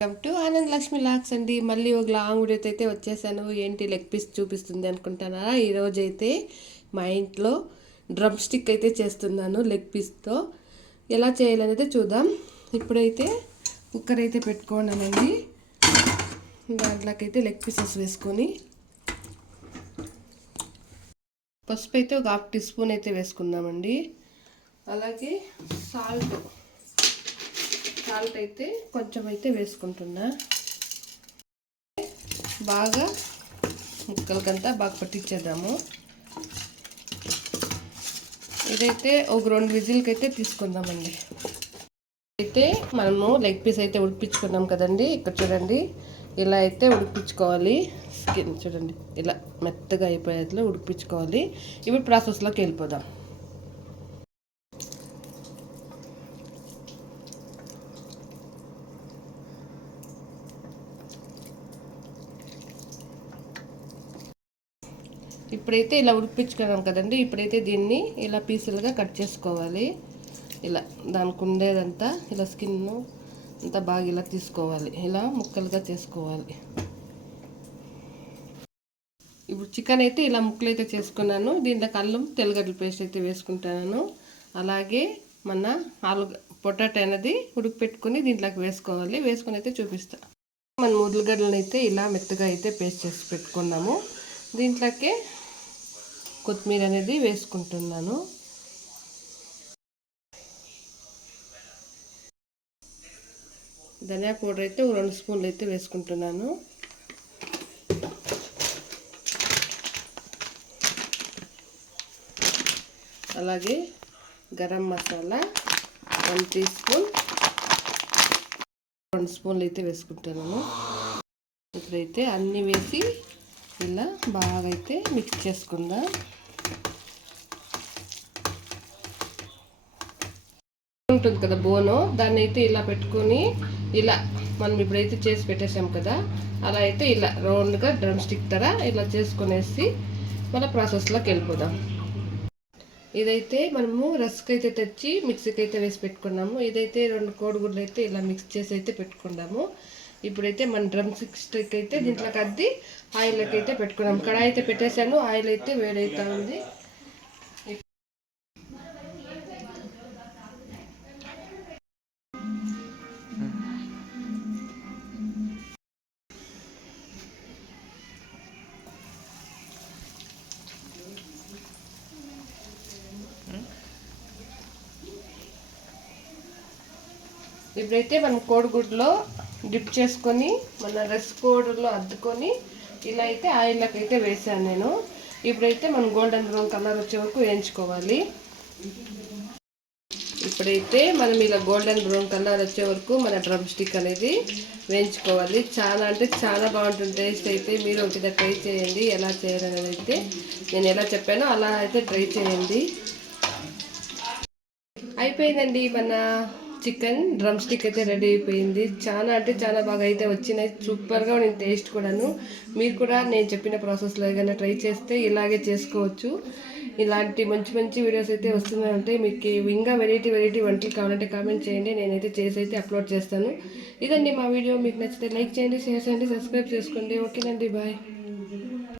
Welcome to Anand Lakshmi లాక్స్ అండి. మళ్ళీ ఒక లాంగ్ వీడియో అయితే వచ్చేసాను. ఏంటి లెగ్ పీస్ చూపిస్తుంది అనుకుంటున్నారా ఈరోజు అయితే మా ఇంట్లో డ్రమ్ స్టిక్ అయితే చేస్తున్నాను లెగ్ పీస్తో ఎలా చేయాలనేది చూద్దాం. ఇప్పుడైతే కుక్కర్ అయితే పెట్టుకోండి దాంట్లోకైతే లెగ్ పీసెస్ వేసుకొని పసుపు అయితే ఒక హాఫ్ టీ స్పూన్ అయితే వేసుకుందామండి. అలాగే సాల్ట్ సాల్ట్ అయితే కొంచెం అయితే వేసుకుంటున్నా. బాగా ముక్కలకంతా బాగా పట్టించేద్దాము. ఇదైతే ఒక రెండు విజిల్కి అయితే తీసుకుందామండి. అయితే మనము లెగ్ పీస్ అయితే ఉడిపించుకున్నాం కదండి. ఇక్కడ చూడండి ఇలా అయితే ఉడిపించుకోవాలి. స్కిన్ చూడండి ఇలా మెత్తగా అయిపోయేట్లో ఉడిపించుకోవాలి. ఇప్పుడు ప్రాసెస్లోకి వెళ్ళిపోదాం. ఇప్పుడైతే ఇలా ఉడిపించుకున్నాం కదండి. ఇప్పుడైతే దీన్ని ఇలా పీసులుగా కట్ చేసుకోవాలి. ఇలా దానికి ఉండేదంతా ఇలా స్కిన్ అంతా బాగా ఇలా తీసుకోవాలి. ఇలా ముక్కలుగా చేసుకోవాలి. ఇప్పుడు చికెన్ అయితే ఇలా ముక్కలు అయితే చేసుకున్నాను. దీంట్లో అల్లం తెల్లగడ్డల పేస్ట్ అయితే వేసుకుంటాను. అలాగే మన ఆలు పొటాటో అనేది ఉడికిపెట్టుకుని దీంట్లోకి వేసుకోవాలి. వేసుకొని అయితే చూపిస్తా. మనం ఉల్లిగడ్డలను అయితే ఇలా మెత్తగా అయితే పేస్ట్ చేసి పెట్టుకున్నాము. దీంట్లోకి కొత్తిమీర అనేది వేసుకుంటున్నాను. ధనియా పౌడర్ అయితే రెండు స్పూన్లు అయితే వేసుకుంటున్నాను. అలాగే garam masala one teaspoon రెండు స్పూన్లు అయితే వేసుకుంటున్నాను. ఇప్పుడైతే అన్నీ వేసి ఇలా బాగా అయితే మిక్స్ చేసుకుందాం. ఉంటుంది కదా బోను దాన్ని అయితే ఇలా పెట్టుకొని ఇలా మనం ఇప్పుడైతే చేసి పెట్టేసాం కదా అలా అయితే ఇలా రౌండ్గా డ్రమ్ స్టిక్ తర ఇలా చేసుకునేసి మన ప్రాసెస్లోకి వెళ్ళిపోదాం. ఇదైతే మనము రస్క్ అయితే తెచ్చి మిక్సీకి అయితే వేసి పెట్టుకున్నాము. ఇదైతే రెండు కోడిగుడ్లు అయితే ఇలా మిక్స్ చేసి అయితే పెట్టుకున్నాము ఇప్పుడైతే మన డ్రమ్ స్టిక్ అయితే దీంట్లోకి అద్ది ఆయిల్లోకి అయితే పెట్టుకున్నాము కడాయి అయితే పెట్టేశాను. ఆయిల్ అయితే వేడైతే ఉంది. ఇప్పుడైతే మనం కోడిగుడ్లో డిప్ చేసుకొని మన రెస్ పౌడర్లో అద్దుకొని ఇలా అయితే ఆయిల్లోకి అయితే వేసాను నేను. ఇప్పుడైతే మనం గోల్డెన్ బ్రౌన్ కలర్ వచ్చే వరకు వేయించుకోవాలి. ఇప్పుడైతే మనం ఇలా గోల్డెన్ బ్రౌన్ కలర్ వచ్చే వరకు మన డ్రమ్ స్టిక్ అనేది వేయించుకోవాలి. చాలా అంటే చాలా బాగుంటుంది. టేస్ట్ అయితే మీరు ఒకటి ట్రై చేయండి. ఎలా చేయాలనేది అయితే నేను ఎలా చెప్పానో అలా అయితే ట్రై చేయండి. అయిపోయిందండి మన చికెన్ డ్రమ్ స్టిక్ అయితే రెడీ అయిపోయింది. చాలా అంటే చాలా బాగా అయితే వచ్చినాయి. సూపర్గా నేను టేస్ట్ కూడాను. మీరు కూడా నేను చెప్పిన ప్రాసెస్లో ఏదైనా ట్రై చేస్తే ఇలాగే చేసుకోవచ్చు. ఇలాంటి మంచి మంచి వీడియోస్ అయితే వస్తున్నాయి ఉంటాయి మీకు ఇంకా వెరైటీ వెరైటీ వంటలు కావాలంటే కామెంట్ చేయండి. నేనైతే చేసి అయితే అప్లోడ్ చేస్తాను. ఇదండి మా వీడియో. మీకు నచ్చితే లైక్ చేయండి షేర్ చేయండి సబ్స్క్రైబ్ చేసుకోండి. ఓకేనండి బాయ్.